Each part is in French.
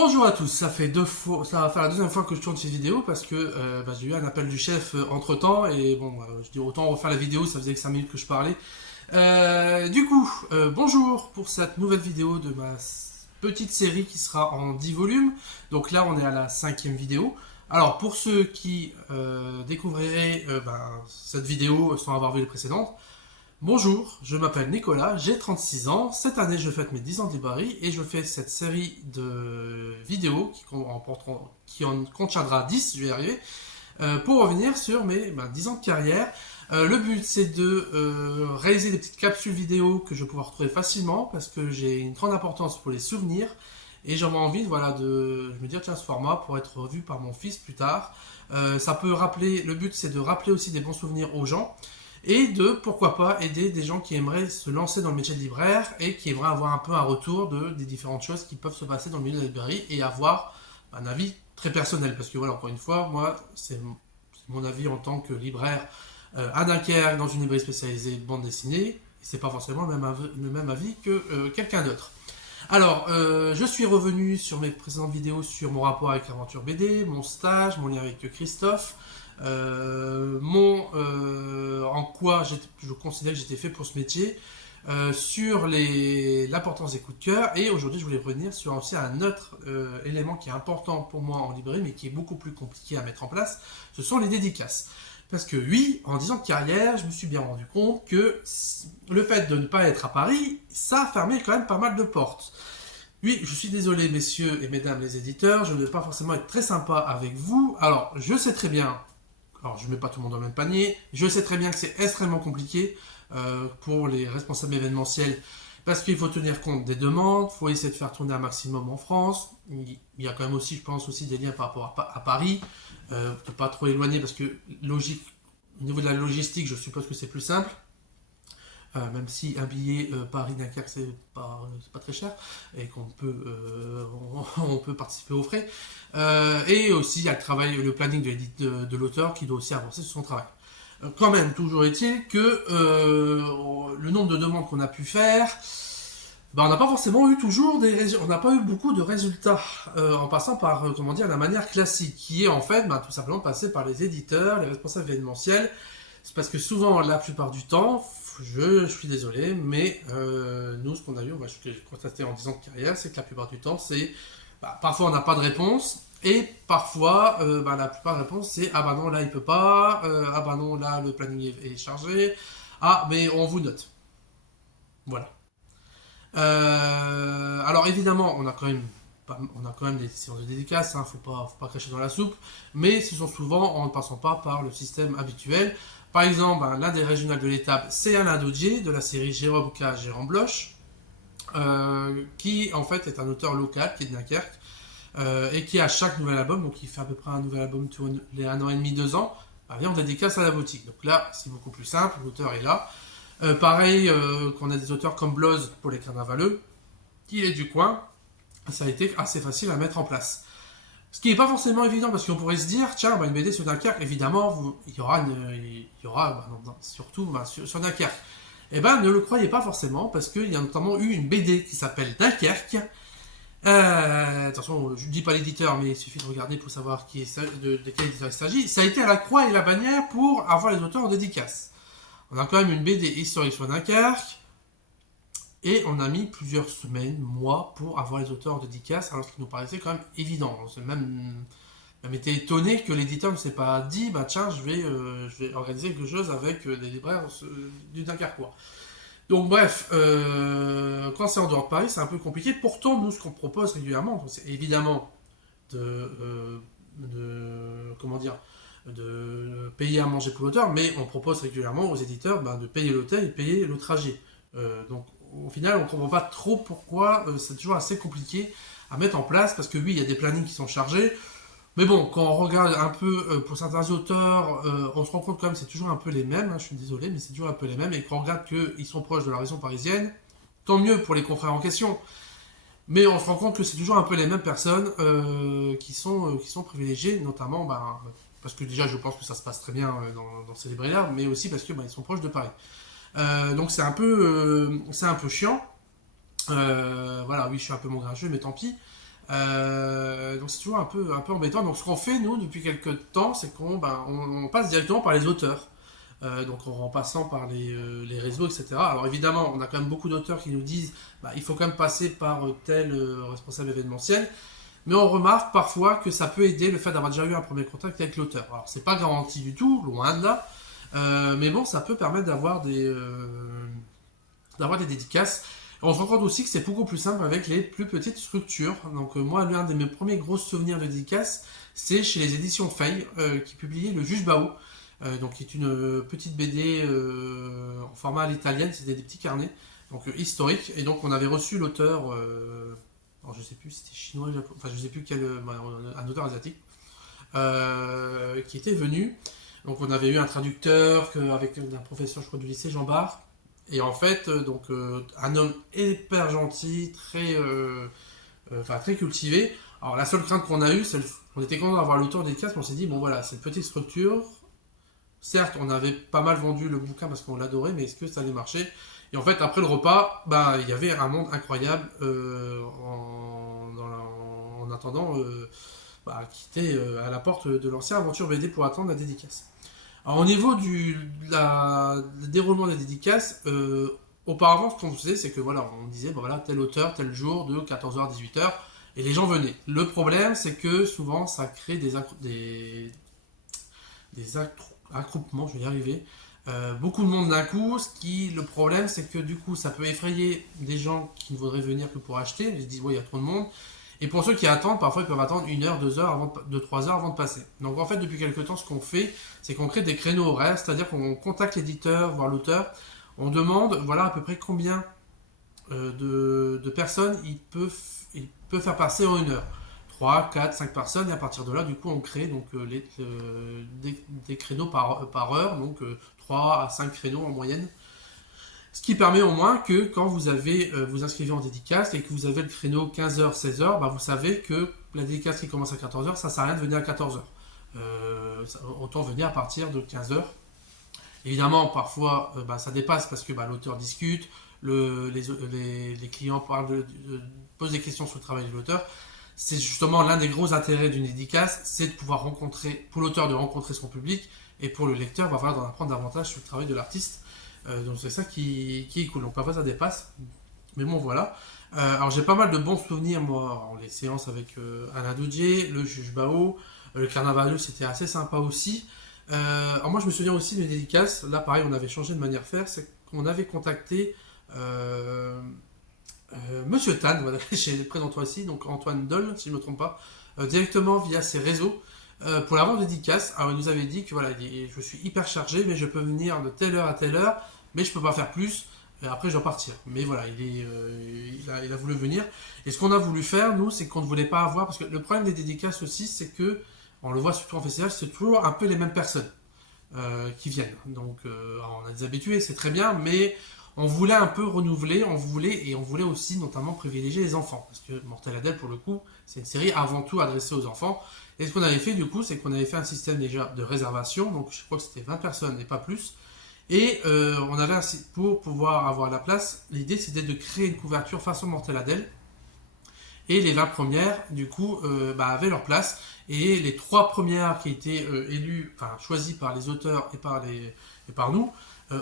Bonjour à tous, ça fait ça va faire la deuxième fois que je tourne cette vidéo parce que j'ai eu un appel du chef entre temps et bon, je dis autant refaire la vidéo, ça faisait que 5 minutes que je parlais. Bonjour pour cette nouvelle vidéo de ma petite série qui sera en 10 volumes. Donc là, on est à la cinquième vidéo. Alors pour ceux qui découvriraient cette vidéo sans avoir vu les précédentes, bonjour, je m'appelle Nicolas, j'ai 36 ans. Cette année, je fête mes 10 ans de librairie et je fais cette série de vidéos qui en contiendra 10, je vais y arriver, pour revenir sur mes 10 ans de carrière. Le but, c'est de réaliser des petites capsules vidéo que je vais pouvoir retrouver facilement parce que j'ai une grande importance pour les souvenirs et j'avais envie de me dire, tiens, ce format pour être revu par mon fils plus tard. Ça peut rappeler, le but, c'est de rappeler aussi des bons souvenirs aux gens et de, pourquoi pas, aider des gens qui aimeraient se lancer dans le métier de libraire et qui aimeraient avoir un peu un retour des différentes choses qui peuvent se passer dans le milieu de la librairie et avoir un avis très personnel. Parce que voilà, encore une fois, moi, c'est mon avis en tant que libraire à Dunkerque dans une librairie spécialisée de bande dessinée, et c'est pas forcément le même avis que quelqu'un d'autre. Alors, je suis revenu sur mes précédentes vidéos sur mon rapport avec l'aventure BD, mon stage, mon lien avec Christophe, en quoi je considère que j'étais fait pour ce métier, sur l'importance des coups de cœur, et aujourd'hui je voulais revenir sur aussi un autre élément qui est important pour moi en librairie, mais qui est beaucoup plus compliqué à mettre en place, ce sont les dédicaces. Parce que oui, en 10 ans de carrière, je me suis bien rendu compte que le fait de ne pas être à Paris, ça a fermé quand même pas mal de portes. Oui, je suis désolé, messieurs et mesdames les éditeurs, je ne vais pas forcément être très sympa avec vous. Alors, je sais très bien, alors je ne mets pas tout le monde dans le même panier, je sais très bien que c'est extrêmement compliqué pour les responsables événementiels parce qu'il faut tenir compte des demandes, il faut essayer de faire tourner un maximum en France. Il y a quand même aussi, je pense, aussi des liens par rapport à Paris, de pas trop éloigner parce que au niveau de la logistique, je suppose que c'est plus simple. Même si un billet Paris-Dunkerque c'est pas très cher et on peut participer aux frais. Et aussi il y a le planning de l'auteur qui doit aussi avancer sur son travail. Quand même, toujours est-il que le nombre de demandes qu'on a pu faire, on n'a pas forcément eu on n'a pas eu beaucoup de résultats en passant par comment dire la manière classique qui est en fait tout simplement de passer par les éditeurs, les responsables événementiels. C'est parce que souvent, la plupart du temps, je suis désolé, mais nous, ce qu'on a eu, ce que j'ai constaté en 10 ans de carrière, c'est que la plupart du temps, c'est parfois on n'a pas de réponse, et parfois la plupart des réponses, c'est ah bah non, là il peut pas, ah bah non, là le planning est chargé, ah mais on vous note. Voilà. Alors évidemment, on a quand même des séances de dédicaces, faut pas cracher dans la soupe, mais ce sont souvent en ne passant pas par le système habituel. Par exemple, l'un des régionales de l'étape, c'est Alain Daudier de la série Jérôme K. Jérôme Bloch, qui en fait est un auteur local qui est de Dunkerque et qui à chaque nouvel album, donc il fait à peu près un nouvel album tous les 1 an et demi, 2 ans, vient en dédicace à la boutique. Donc là, c'est beaucoup plus simple, l'auteur est là. Pareil, qu'on a des auteurs comme Bloz pour les carnavaleux, qui est du coin, ça a été assez facile à mettre en place. Ce qui n'est pas forcément évident parce qu'on pourrait se dire, tiens, une BD sur Dunkerque, évidemment, il y aura surtout sur Dunkerque. Eh ben, ne le croyez pas forcément parce qu'il y a notamment eu une BD qui s'appelle Dunkerque. Attention, je ne dis pas l'éditeur, mais il suffit de regarder pour savoir de quel éditeur il s'agit. Ça a été à la croix et la bannière pour avoir les auteurs en dédicace. On a quand même une BD historique sur Dunkerque. Et on a mis plusieurs semaines, mois, pour avoir les auteurs en dédicace, alors qu'il nous paraissait quand même évident. On s'est même été étonné que l'éditeur ne s'est pas dit, tiens, je vais organiser quelque chose avec les libraires du Dunkerquois. Donc bref, quand c'est en dehors de Paris, c'est un peu compliqué. Pourtant, nous, ce qu'on propose régulièrement, c'est évidemment de payer à manger pour l'auteur, mais on propose régulièrement aux éditeurs de payer l'hôtel et payer le trajet. Donc au final, on ne comprend pas trop pourquoi c'est toujours assez compliqué à mettre en place, parce que oui, il y a des plannings qui sont chargés, mais bon, quand on regarde un peu pour certains auteurs, on se rend compte quand même que c'est toujours un peu les mêmes, je suis désolé, mais c'est toujours un peu les mêmes, et quand on regarde qu'ils sont proches de la région parisienne, tant mieux pour les confrères en question, mais on se rend compte que c'est toujours un peu les mêmes personnes qui sont privilégiées, notamment parce que déjà je pense que ça se passe très bien dans ces librairies-là, mais aussi parce qu'ils sont proches de Paris. Donc c'est un peu chiant. Voilà, oui, je suis un peu mon grincheux, mais tant pis. Donc c'est toujours un peu embêtant. Donc ce qu'on fait nous depuis quelques temps, c'est on passe directement par les auteurs. Donc en passant par les réseaux, etc. Alors évidemment, on a quand même beaucoup d'auteurs qui nous disent il faut quand même passer par tel responsable événementiel, mais on remarque parfois que ça peut aider le fait d'avoir déjà eu un premier contact avec l'auteur. Alors c'est pas garanti du tout, loin de là, mais bon, ça peut permettre d'avoir des dédicaces. On se rend compte aussi que c'est beaucoup plus simple avec les plus petites structures. Donc moi, l'un de mes premiers gros souvenirs de dédicaces, c'est chez les éditions Fay, qui publiaient Le Juge Bao, donc qui est une petite BD en format à l'italienne, c'était des petits carnets, donc historiques. Et donc on avait reçu l'auteur, alors je sais plus si c'était chinois, japonais, enfin je sais plus quel, un auteur asiatique, qui était venu. Donc on avait eu un traducteur avec un professeur, je crois, du lycée, Jean Bart. Et en fait, un homme hyper gentil, très cultivé. Alors la seule crainte qu'on a eue, c'est on était content d'avoir l'auteur des casques, mais on s'est dit, bon voilà, c'est une petite structure. Certes, on avait pas mal vendu le bouquin parce qu'on l'adorait, mais est-ce que ça allait marcher? Et en fait, après le repas, il y avait un monde incroyable en attendant, qui était à la porte de l'ancien Aventure BD pour attendre la dédicace. Alors, au niveau du déroulement des dédicaces, auparavant, ce qu'on faisait, c'est que voilà, on disait, voilà, tel auteur, tel jour, de 14h à 18h, et les gens venaient. Le problème, c'est que souvent, ça crée des accroupements, je vais y arriver. Beaucoup de monde d'un coup, le problème, c'est que du coup, ça peut effrayer des gens qui ne voudraient venir que pour acheter. Ils se disent, il y a trop de monde. Et pour ceux qui attendent, parfois ils peuvent attendre 1 heure, 2 heures, 3 heures avant de passer. Donc en fait, depuis quelques temps, ce qu'on fait, c'est qu'on crée des créneaux horaires, c'est-à-dire qu'on contacte l'éditeur, voire l'auteur, on demande, voilà à peu près combien de personnes il peut faire passer en 1 heure. 3, 4, 5 personnes, et à partir de là, du coup, on crée donc, des créneaux par heure, donc 3 à 5 créneaux en moyenne. Ce qui permet au moins que quand vous inscrivez en dédicace et que vous avez le créneau 15h, 16h, vous savez que la dédicace qui commence à 14h, ça ne sert à rien de venir à 14h. Autant venir à partir de 15h. Évidemment, parfois, ça dépasse parce que l'auteur discute, les clients posent des questions sur le travail de l'auteur. C'est justement l'un des gros intérêts d'une dédicace, c'est de pouvoir pour l'auteur de rencontrer son public, et pour le lecteur, va falloir d'en apprendre davantage sur le travail de l'artiste. Donc c'est ça qui est cool. Donc parfois ça dépasse, mais bon voilà. Alors j'ai pas mal de bons souvenirs moi, les séances avec Alain Doudier, le Juge Bao, le Carnaval, c'était assez sympa aussi. Alors moi je me souviens aussi d'une dédicace, là pareil on avait changé de manière de faire, c'est qu'on avait contacté Monsieur Tan, voilà, j'ai présent toi aussi, donc Antoine Doll, si je ne me trompe pas, directement via ses réseaux, pour la vente dédicace. Alors il nous avait dit que voilà, je suis hyper chargé, mais je peux venir de telle heure à telle heure, mais je peux pas faire plus. Après, je dois partir. Mais voilà, il a voulu venir. Et ce qu'on a voulu faire, nous, c'est qu'on ne voulait pas avoir, parce que le problème des dédicaces aussi, c'est que, on le voit surtout en festival, c'est toujours un peu les mêmes personnes qui viennent. Donc, on a des habitués, c'est très bien, mais on voulait un peu renouveler, on voulait aussi notamment privilégier les enfants, parce que Mortel Adèle, pour le coup, c'est une série avant tout adressée aux enfants. Et ce qu'on avait fait, du coup, c'est qu'on avait fait un système déjà de réservation, donc je crois que c'était 20 personnes et pas plus. Et on avait pour pouvoir avoir la place, l'idée c'était de créer une couverture façon Mortel Adèle. Et les 20 premières, du coup, avaient leur place. Et les 3 premières qui étaient choisies par les auteurs et par nous,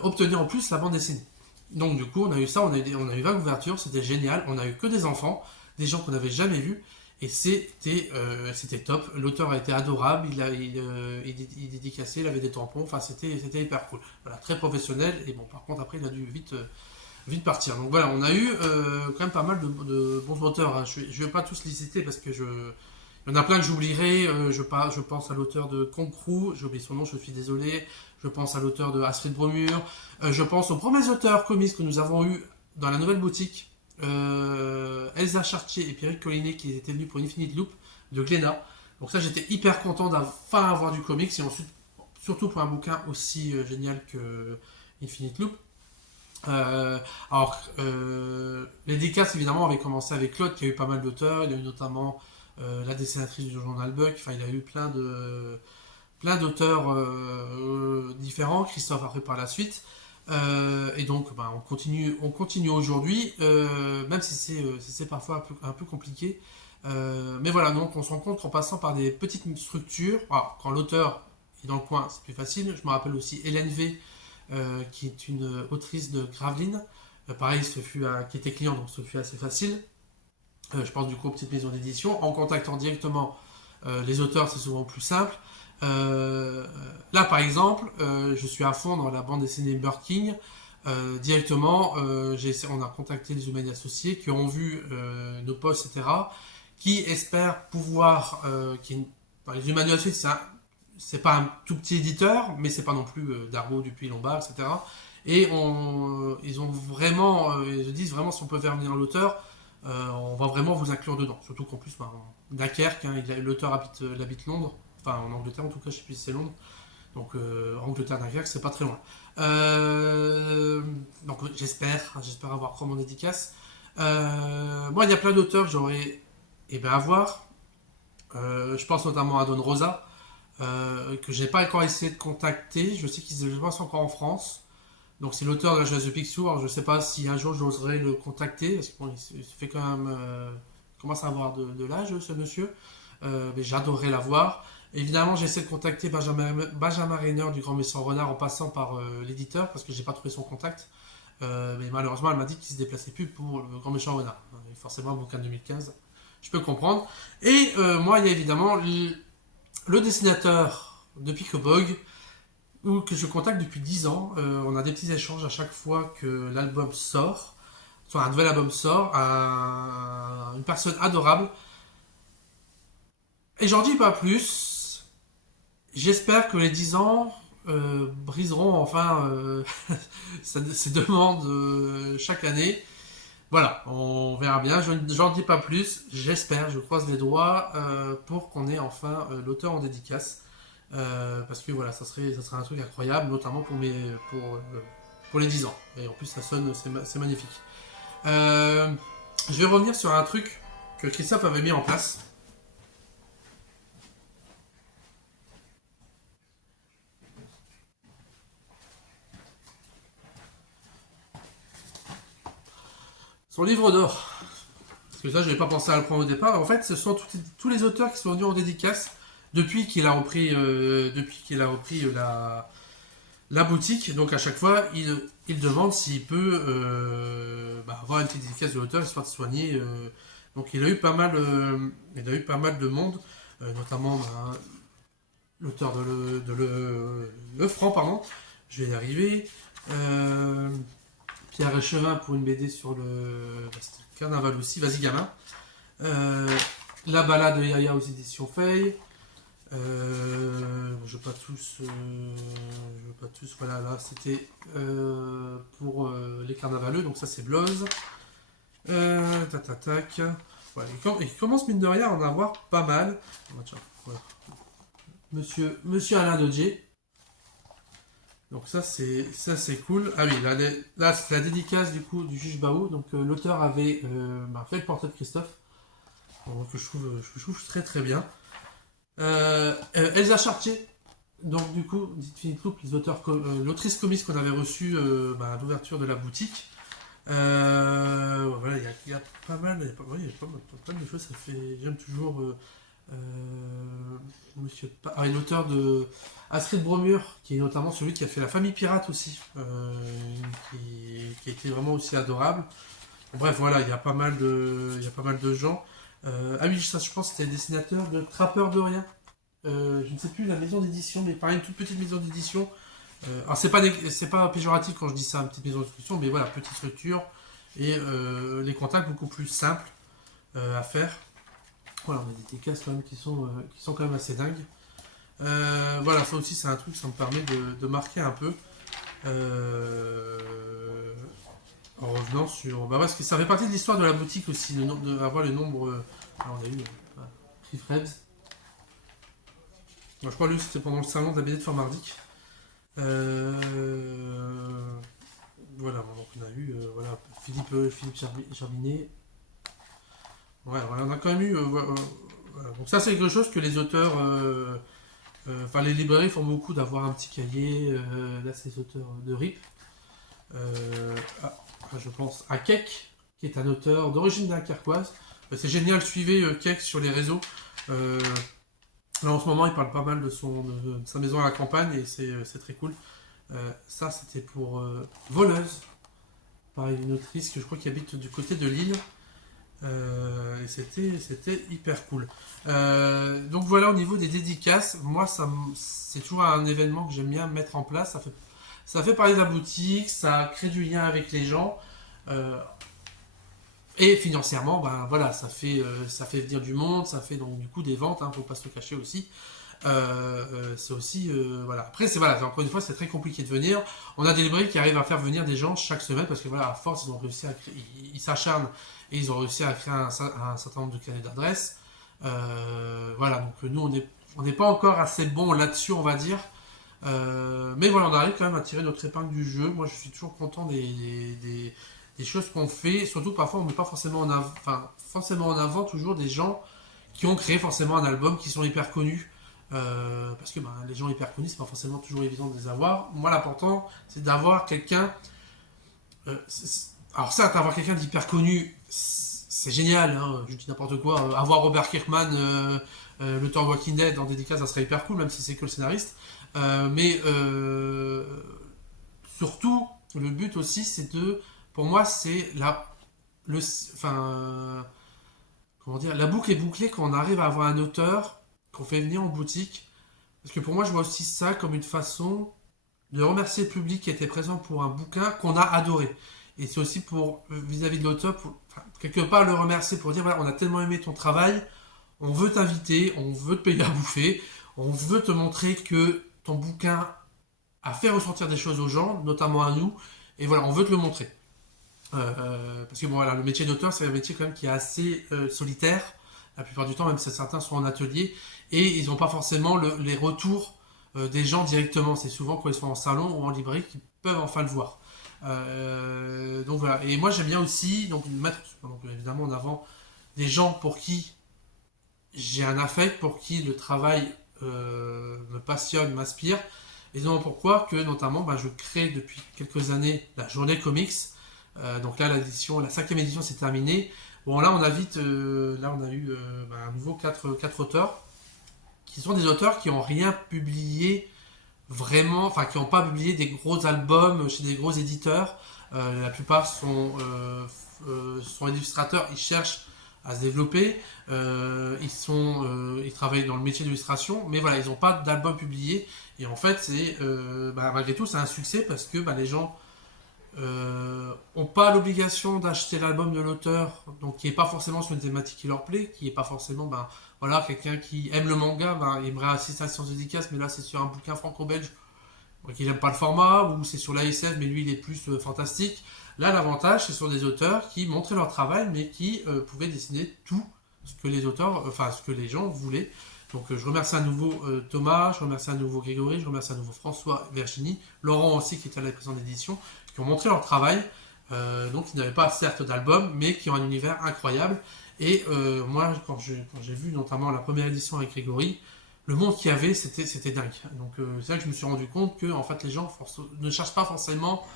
obtenaient en plus la bande dessinée. Donc du coup, on a eu ça, on a eu 20 couvertures, c'était génial. On a eu que des enfants, des gens qu'on n'avait jamais vus. Et c'était top. L'auteur a été adorable, il dédicaçait, il avait des tampons, enfin c'était hyper cool. Voilà, très professionnel. Et bon, par contre, après, il a dû vite partir. Donc voilà, on a eu quand même pas mal de bons auteurs. Hein. Je ne vais pas tous les citer parce que il y en a plein que j'oublierai. Je pense à l'auteur de Concrou, j'ai oublié son nom, je suis désolé. Je pense à l'auteur de Astrid Bromure. Je pense aux premiers auteurs comics que nous avons eus dans la nouvelle boutique. Elsa Chartier et Pierrick Collinet qui étaient venus pour Infinite Loop de Glénat. Donc ça, j'étais hyper content d'enfin avoir du comics et ensuite, surtout pour un bouquin aussi génial que Infinite Loop. Les dédicaces évidemment avaient commencé avec Claude qui a eu pas mal d'auteurs. Il a eu notamment la dessinatrice du journal Buck. Enfin, il a eu plein d'auteurs différents. Christophe après par la suite. Et donc on continue aujourd'hui, même si c'est parfois un peu compliqué. Mais voilà, donc on se rend compte qu'en passant par des petites structures, alors, quand l'auteur est dans le coin, c'est plus facile. Je me rappelle aussi Hélène V, qui est une autrice de Gravelines. Pareil, qui était client, donc ce fut assez facile. Je pense du coup aux petites maisons d'édition. En contactant directement les auteurs, c'est souvent plus simple. Là, par exemple, je suis à fond dans la bande dessinée Bird King. Directement, on a contacté les humains associés qui ont vu nos posts, etc., qui espèrent pouvoir. Les humains associés, c'est pas un tout petit éditeur, mais c'est pas non plus Dargaud, Dupuis, Lombard, etc. Et ils ont vraiment, ils se disent vraiment si on peut faire venir l'auteur, on va vraiment vous inclure dedans. Surtout qu'en plus, Dunkerque, hein, l'auteur habite Londres, enfin en Angleterre en tout cas, je sais plus si c'est Londres. Donc Angleterre, Dunkerque, c'est pas très loin. Donc j'espère avoir comme mon dédicace. Moi, il y a plein d'auteurs que j'aurais aimé avoir. Je pense notamment à Don Rosa, que j'ai pas encore essayé de contacter. Je sais qu'il se passe encore en France. Donc c'est l'auteur de la jeunesse de Picsou. Alors je sais pas si un jour j'oserais le contacter, parce qu'il se fait quand même, commence à avoir de l'âge, ce monsieur. Mais j'adorerais l'avoir. Évidemment, j'essaie de contacter Benjamin Rainer du Grand Méchant Renard en passant par l'éditeur, parce que j'ai pas trouvé son contact. Mais malheureusement, elle m'a dit qu'il se déplaçait plus pour le Grand Méchant Renard. Forcément, un bouquin de 2015, je peux comprendre. Et moi, il y a évidemment le dessinateur de Picobog, que je contacte depuis 10 ans. On a des petits échanges à chaque fois que l'album sort, soit un nouvel album sort. Une personne adorable. Et j'en dis pas plus. J'espère que les 10 ans briseront enfin ces demandes chaque année. Voilà, on verra bien. J'en dis pas plus. J'espère, je croise les doigts pour qu'on ait enfin l'auteur en dédicace. Parce que voilà, ça serait un truc incroyable, notamment pour les 10 ans. Et en plus, ça sonne, c'est magnifique. Je vais revenir sur un truc que Christophe avait mis en place. Son livre d'or. Parce que ça, je n'avais pas pensé à le prendre au départ. En fait, ce sont tous les auteurs qui sont venus en dédicace depuis qu'il a repris, la boutique. Donc à chaque fois, il demande s'il peut avoir une petite dédicace de l'auteur, histoire de soigner. Donc il a eu pas mal de monde, notamment l'auteur le Franc, pardon. Je vais y arriver. Pierre Echevin pour une BD sur le carnaval aussi. Vas-y gamin. La balade de Yaya aux éditions Feuille. Je veux pas tous. Voilà, là c'était pour les carnavaleux, donc ça c'est Bloz. Tac. Voilà, il commence mine de rien à en avoir pas mal. Tiens, voilà. Monsieur Alain Dodger. Donc ça c'est cool. Ah oui, là c'est la dédicace du coup du juge Baou. Donc l'auteur avait fait le portrait de Christophe, que je trouve très très bien. Elsa Chartier, donc du coup, d'Infinite Loop, l'autrice comics qu'on avait reçue à l'ouverture de la boutique. Voilà, il y a pas mal, de choses. J'aime toujours Monsieur l'auteur de Astrid Bromure, qui est notamment celui qui a fait La Famille Pirate aussi, qui a été vraiment aussi adorable. Bref, voilà, il y a pas mal de gens. Ah oui, ça, je pense que c'était le dessinateur de Trappeur de Rien. Je ne sais plus la maison d'édition, mais pareil, une toute petite maison d'édition. Alors, c'est pas péjoratif quand je dis ça, une petite maison d'édition, mais voilà, petite structure et les contacts beaucoup plus simples à faire. Voilà, on a des dédicaces quand même qui sont quand même assez dingues. Voilà, ça aussi, c'est un truc, ça me permet de marquer un peu. En revenant sur. Parce que ça fait partie de l'histoire de la boutique aussi, avoir le nombre. Alors on a eu Free Frebs. Je crois que c'était pendant le salon de la BD de Formardic. Voilà, donc on a eu Philippe Germinet. Ouais, voilà, on a quand même eu. Voilà. Donc ça, c'est quelque chose que les auteurs. Les librairies font beaucoup d'avoir un petit cahier. Là, c'est les auteurs de RIP. Je pense à Keck, qui est un auteur d'origine dunkerquoise. C'est génial, suivez Kex sur les réseaux. Là en ce moment il parle pas mal de sa maison à la campagne et c'est très cool. Ça c'était pour Voleuse, pareil une autrice que je crois qui habite du côté de Lille. Et c'était hyper cool. Donc voilà au niveau des dédicaces, moi c'est toujours un événement que j'aime bien mettre en place. Ça fait parler de la boutique, ça crée du lien avec les gens. Euh, et financièrement, ben voilà, ça fait venir du monde, ça fait donc du coup des ventes, hein, faut pas se le cacher aussi. C'est aussi voilà. Après c'est voilà, encore une fois c'est très compliqué de venir. On a des librairies qui arrivent à faire venir des gens chaque semaine parce que voilà à force ils ont réussi à créer, ils s'acharnent et ils ont réussi à créer un certain nombre de carnets d'adresses. Voilà donc nous on n'est pas encore assez bon là-dessus on va dire. Mais voilà on arrive quand même à tirer notre épingle du jeu. Moi je suis toujours content des choses qu'on fait. Surtout parfois on ne met pas forcément forcément en avant toujours des gens qui ont créé forcément un album qui sont hyper connus. Parce que les gens hyper connus, c'est pas forcément toujours évident de les avoir. Moi, l'important, c'est d'avoir quelqu'un. Alors, certes, avoir quelqu'un d'hyper connu, c'est génial. Hein, je dis n'importe quoi. Avoir Robert Kirkman, l'auteur Walking Dead, en dédicace, ça serait hyper cool, même si c'est que le scénariste. Mais surtout, le but aussi, c'est de. Pour moi, c'est comment dire, la boucle est bouclée quand on arrive à avoir un auteur qu'on fait venir en boutique. Parce que pour moi, je vois aussi ça comme une façon de remercier le public qui était présent pour un bouquin qu'on a adoré. Et c'est aussi pour vis-à-vis de l'auteur, quelque part le remercier pour dire voilà, on a tellement aimé ton travail, on veut t'inviter, on veut te payer à bouffer, on veut te montrer que ton bouquin a fait ressentir des choses aux gens, notamment à nous, et voilà, on veut te le montrer. Parce que bon, voilà, le métier d'auteur, c'est un métier quand même qui est assez solitaire, la plupart du temps, même si certains sont en atelier, et ils n'ont pas forcément les retours des gens directement. C'est souvent quand ils sont en salon ou en librairie qu'ils peuvent enfin le voir. Donc voilà. Et moi j'aime bien aussi donc mettre donc, évidemment en avant des gens pour qui j'ai un affect, pour qui le travail me passionne, m'inspire. Et donc pourquoi que notamment je crée depuis quelques années la journée comics. Donc là la cinquième édition s'est terminée. Bon là on a vite, là on a eu à nouveau quatre auteurs qui sont des auteurs qui n'ont rien publié vraiment, enfin qui n'ont pas publié des gros albums chez des gros éditeurs. La plupart sont illustrateurs, ils cherchent à se développer, ils travaillent dans le métier d'illustration, mais voilà, ils n'ont pas d'album publié. Et en fait, malgré tout, c'est un succès parce que les gens ont pas l'obligation d'acheter l'album de l'auteur, donc qui est pas forcément sur une thématique qui leur plaît, qui est pas forcément voilà quelqu'un qui aime le manga, il aimerait assister à Science dédicace, mais là c'est sur un bouquin franco-belge, donc il n'aime pas le format, ou c'est sur l'ASF, mais lui il est plus fantastique. Là l'avantage c'est sur des auteurs qui montraient leur travail, mais qui pouvaient dessiner tout ce que les auteurs, ce que les gens voulaient. Donc je remercie à nouveau Thomas, je remercie à nouveau Grégory, je remercie à nouveau François, Virginie, Laurent aussi qui était à la présence d'édition, qui ont montré leur travail, donc ils n'avaient pas certes d'album, mais qui ont un univers incroyable. Et moi, quand j'ai vu notamment la première édition avec Grégory, le monde qu'il y avait, c'était dingue. Donc c'est là que je me suis rendu compte que en fait, les gens ne cherchent pas forcément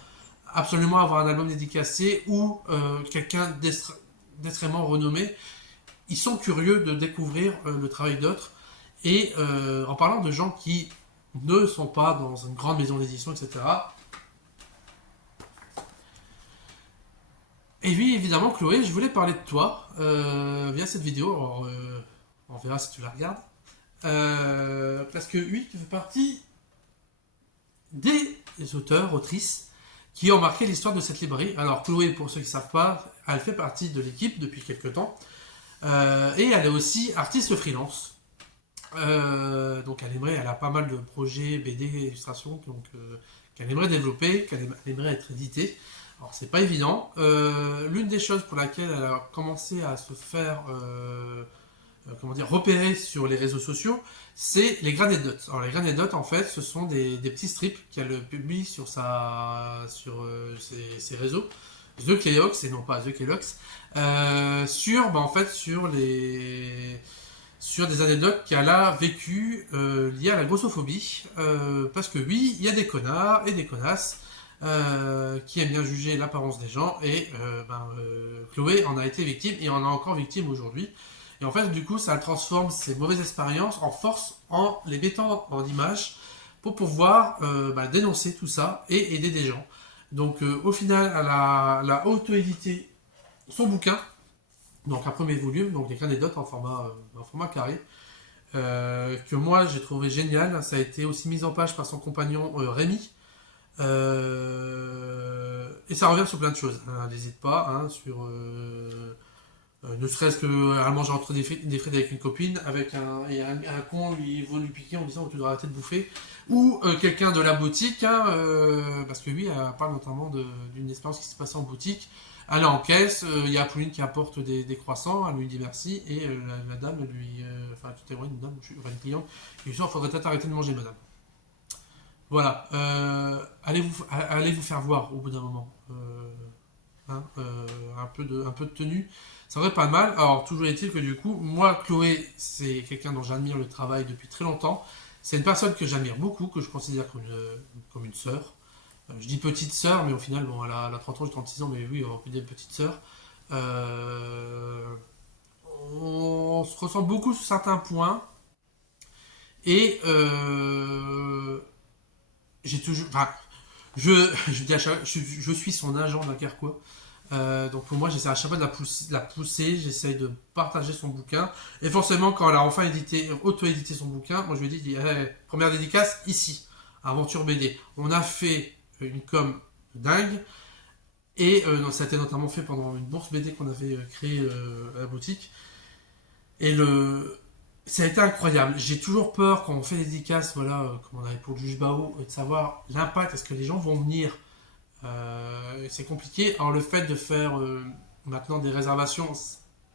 absolument à avoir un album dédicacé ou quelqu'un d'extrêmement renommé. Ils sont curieux de découvrir le travail d'autres. Et en parlant de gens qui ne sont pas dans une grande maison d'édition, etc., et oui, évidemment, Chloé, je voulais parler de toi via cette vidéo. Alors, on verra si tu la regardes. Parce que oui, tu fais partie des auteurs, autrices qui ont marqué l'histoire de cette librairie. Alors, Chloé, pour ceux qui ne savent pas, elle fait partie de l'équipe depuis quelques temps. Et elle est aussi artiste freelance. Donc, elle a pas mal de projets, BD, illustrations qu'elle aimerait développer, qu'elle aimerait être éditée. Alors c'est pas évident. L'une des choses pour laquelle elle a commencé à se faire repérer sur les réseaux sociaux, c'est les Granet Dots. Alors les Granet Dots en fait ce sont des petits strips qu'elle publie sur ses réseaux. The Kelox et non pas The Kelox. Sur des anecdotes qu'elle a vécues liées à la grossophobie. Parce que oui, il y a des connards et des connasses qui aime bien juger l'apparence des gens, et Chloé en a été victime, et en est encore victime aujourd'hui. Et en fait, du coup, ça transforme ces mauvaises expériences en force en les mettant en image pour pouvoir dénoncer tout ça et aider des gens. Donc, au final, elle a auto-édité son bouquin, donc un premier volume, donc avec anecdotes en format carré, que moi j'ai trouvé génial. Ça a été aussi mis en page par son compagnon Rémi. Et ça revient sur plein de choses. Hein, n'hésite pas, hein, sur ne serait-ce qu'à manger entre des frites avec une copine, et un con lui veut lui piquer en disant tu dois arrêter de bouffer, ou quelqu'un de la boutique, hein, parce que lui elle parle notamment d'une expérience qui s'est passée en boutique. Elle est en caisse, il y a Apolline qui apporte des croissants, elle lui dit merci, et la dame lui. Enfin, tout est vrai, une dame, une cliente, lui dit il faudrait peut-être arrêter de manger, madame. Voilà, allez vous faire voir au bout d'un moment. Un peu de tenue, ça aurait pas mal. Alors, toujours est-il que du coup, moi, Chloé, c'est quelqu'un dont j'admire le travail depuis très longtemps. C'est une personne que j'admire beaucoup, que je considère comme une sœur. Je dis petite sœur, mais au final, bon, elle a 30 ans, j'ai 36 ans, mais oui, on peut dire petite sœur. Euh, on se ressent beaucoup sur certains points, et j'ai toujours. Enfin, je dis je suis son agent d'un quoi. Donc pour moi, j'essaie à chaque fois de la pousser, j'essaie de partager son bouquin. Et forcément, quand elle a enfin auto-édité son bouquin, moi je lui ai dit, première dédicace, ici, Aventure BD. On a fait une com dingue, et ça a été notamment fait pendant une bourse BD qu'on avait créée à la boutique. Et ça a été incroyable. J'ai toujours peur quand on fait des dédicaces, voilà, comme on avait pour le juge Bao, de savoir l'impact, est-ce que les gens vont venir. C'est compliqué. Alors le fait de faire maintenant des réservations,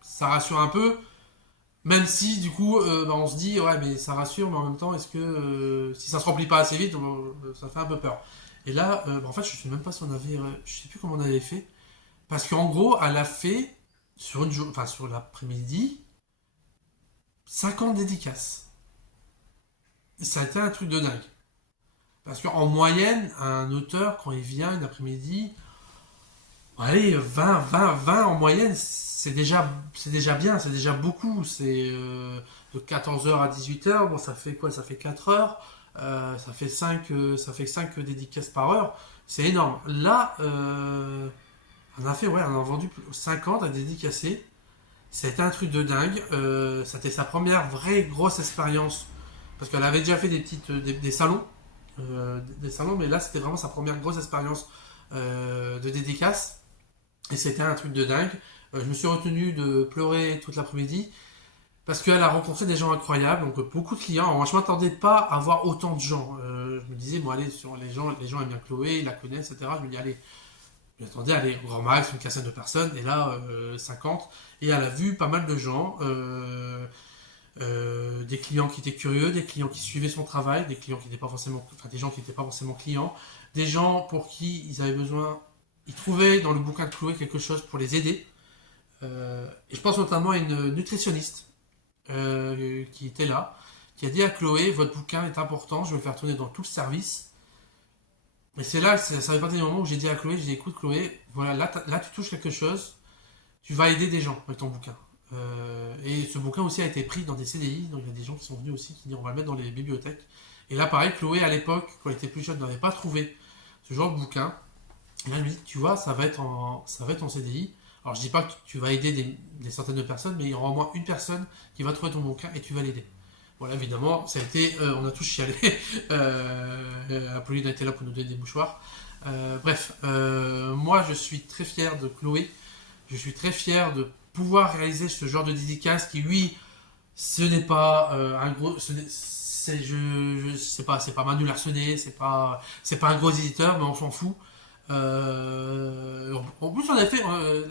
ça rassure un peu. Même si du coup, on se dit, ouais, mais ça rassure, mais en même temps, est-ce que si ça se remplit pas assez vite, ça fait un peu peur. Et là, en fait, je sais même pas si on avait, je sais plus comment on avait fait, parce qu'en gros, elle a fait sur l'après-midi 50 dédicaces. Ça a été un truc de dingue. Parce qu'en moyenne, un auteur, quand il vient une après-midi, allez, 20 en moyenne, c'est déjà bien, c'est déjà beaucoup. C'est de 14 heures à 18 heures, bon, ça fait quoi? Ça fait 4 heures, ça fait 5 dédicaces par heure, c'est énorme. Là, on a vendu 50 à dédicacer. C'était un truc de dingue. C'était sa première vraie grosse expérience. Parce qu'elle avait déjà fait des salons. Des salons, mais là c'était vraiment sa première grosse expérience de dédicace. Et c'était un truc de dingue. Je me suis retenu de pleurer toute l'après-midi parce qu'elle a rencontré des gens incroyables, donc beaucoup de clients. Alors, moi, je m'attendais pas à voir autant de gens. Je me disais, bon, allez, sur les gens aiment bien Chloé, ils la connaissent, etc. Je me dis, allez, j'attendais, allez, grand max, une quinzaine de personnes, et là, 50. Et elle a vu pas mal de gens, des clients qui étaient curieux, des clients qui suivaient son travail, des clients qui n'étaient pas forcément, enfin, des gens qui n'étaient pas forcément clients, des gens pour qui ils avaient besoin, ils trouvaient dans le bouquin de Chloé quelque chose pour les aider. Et je pense notamment à une nutritionniste qui était là, qui a dit à Chloé, votre bouquin est important, je vais le faire tourner dans tout le service. Et c'est là, ça fait partie du moment où j'ai dit à Chloé, j'ai dit, écoute Chloé, voilà, là tu touches quelque chose, tu vas aider des gens avec ton bouquin. Et ce bouquin aussi a été pris dans des CDI, donc il y a des gens qui sont venus aussi qui disent on va le mettre dans les bibliothèques. Et là pareil, Chloé à l'époque, quand elle était plus jeune, n'avait pas trouvé ce genre de bouquin. Et là, je lui dis, tu vois, ça va être en CDI. Alors, je dis pas que tu vas aider des centaines de personnes, mais il y aura au moins une personne qui va trouver ton bouquin et tu vas l'aider. Voilà, évidemment, ça a été, on a tous chialé. Apolline a été là pour nous donner des mouchoirs. Moi, je suis très fier de Chloé. Je suis très fier de pouvoir réaliser ce genre de dédicace qui, lui, ce n'est pas un gros. C'est pas Manu Larsenet, c'est pas un gros éditeur, mais on s'en fout. En plus, en effet,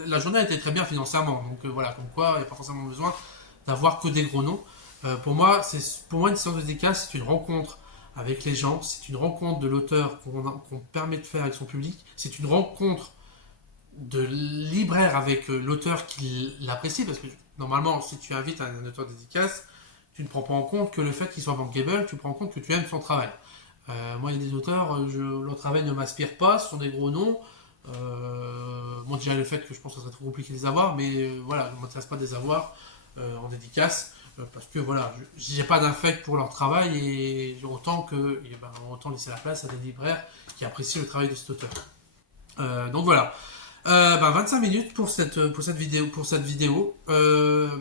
la journée a été très bien financièrement. Donc voilà, comme quoi, il n'y a pas forcément besoin d'avoir que des gros noms. Pour moi une séance de dédicace, c'est une rencontre avec les gens, c'est une rencontre de l'auteur qu'on permet de faire avec son public, c'est une rencontre de libraire avec l'auteur qui l'apprécie, parce que normalement, si tu invites un auteur de dédicace, tu ne prends pas en compte que le fait qu'il soit bankable, tu prends en compte que tu aimes son travail. Moi, il y a des auteurs, leur travail ne m'inspire pas, ce sont des gros noms. Bon, déjà le fait que je pense que ça serait trop compliqué de les avoir, mais voilà, je ne m'intéresse pas de les avoir en dédicace, parce que voilà, j'ai pas d'affect pour leur travail, et autant laisser la place à des libraires qui apprécient le travail de cet auteur. Donc voilà. 25 minutes pour cette vidéo.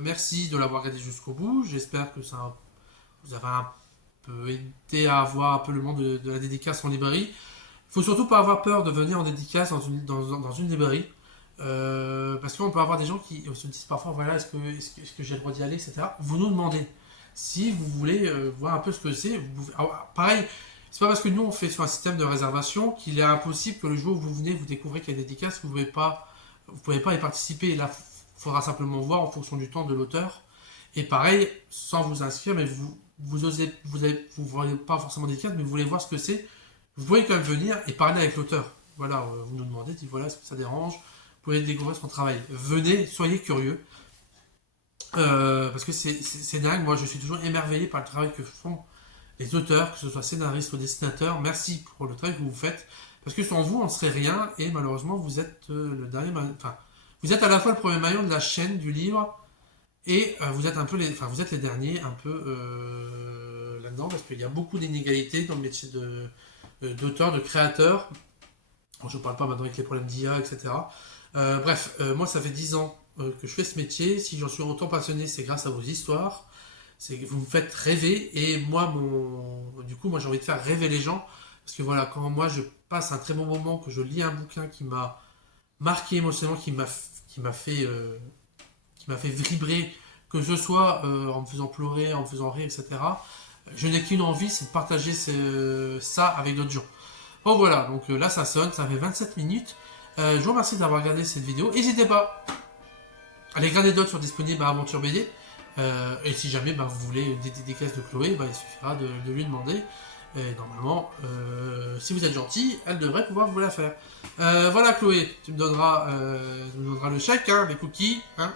Merci de l'avoir regardé jusqu'au bout. J'espère que ça vous avez un peu aidé à avoir un peu le monde de la dédicace en librairie. Il faut surtout pas avoir peur de venir en dédicace dans une librairie. Parce qu'on peut avoir des gens qui se disent parfois, voilà, est-ce que j'ai le droit d'y aller, etc. Vous nous demandez. Si vous voulez voir un peu ce que c'est, pareil, c'est pas parce que nous on fait sur un système de réservation qu'il est impossible que le jour où vous venez, vous découvrez qu'il y a des dédicaces, vous pouvez pas y participer. Là, il faudra simplement voir en fonction du temps de l'auteur. Et pareil, sans vous inscrire, mais vous voyez pas forcément des dédicaces, mais vous voulez voir ce que c'est. Vous pouvez quand même venir et parler avec l'auteur. Voilà, vous nous demandez, dites voilà, est-ce que ça dérange? Vous pouvez découvrir son travail. Venez, soyez curieux. Parce que c'est dingue, moi je suis toujours émerveillé par le travail que font les auteurs, que ce soit scénaristes ou dessinateurs. Merci pour le travail que vous faites. Parce que sans vous, on ne serait rien et malheureusement vous êtes le dernier enfin, vous êtes à la fois le premier maillon de la chaîne du livre et vous êtes un peu vous êtes les derniers un peu là-dedans parce qu'il y a beaucoup d'inégalités dans le métier d'auteur, de créateur. Bon, je ne parle pas maintenant avec les problèmes d'IA, etc. Bref, moi ça fait 10 ans que je fais ce métier. Si j'en suis autant passionné, c'est grâce à vos histoires. C'est que vous me faites rêver et du coup, moi j'ai envie de faire rêver les gens. Parce que voilà, quand moi je passe un très bon moment, que je lis un bouquin qui m'a marqué émotionnellement, qui m'a fait vibrer, que ce soit en me faisant pleurer, en me faisant rire, etc. Je n'ai qu'une envie, c'est de partager ça avec d'autres gens. Bon voilà, donc là ça sonne, ça fait 27 minutes. Je vous remercie d'avoir regardé cette vidéo. N'hésitez pas, les graines sont disponibles à Aventure BD. Et si jamais vous voulez des dédicaces de Chloé, il suffira de lui demander. Et normalement, si vous êtes gentil, elle devrait pouvoir vous la faire. Voilà Chloé, tu me donneras le chèque, hein, les cookies, hein,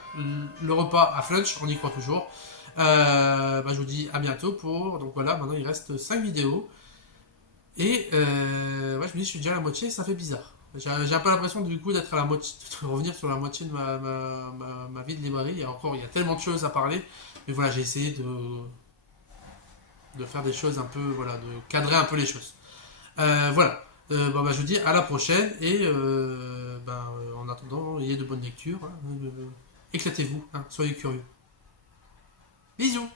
le repas à Flunch, on y croit toujours. Je vous dis à bientôt donc voilà, maintenant il reste 5 vidéos. Et je me dis, je suis déjà à la moitié, ça fait bizarre. J'ai un peu l'impression du coup d'être à la moitié, de revenir sur la moitié de ma vie de librairie. Et encore, il y a tellement de choses à parler. Mais voilà, j'ai essayé de faire des choses un peu, voilà, de cadrer un peu les choses. Voilà. Je vous dis à la prochaine. Et en attendant, ayez de bonnes lectures. Hein, éclatez-vous, hein, soyez curieux. Bisous!